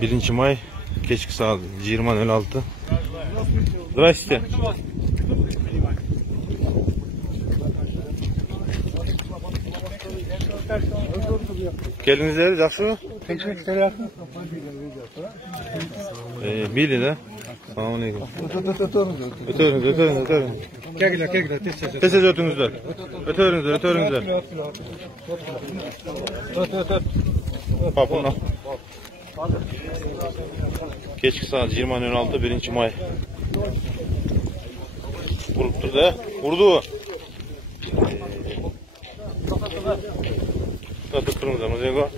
1 may kechki soat 20:06. Здравствуйте. Geldinizler, yaxshimi? Bili da. Assalomu alaykum. O'tiring. Kelinglar, Tez o'tingizlar. O'tiringizlar. Papuna. Kechki soat 20:06, 1 may. Urib turdi. Urdi. Tatlı kırmızı muzego.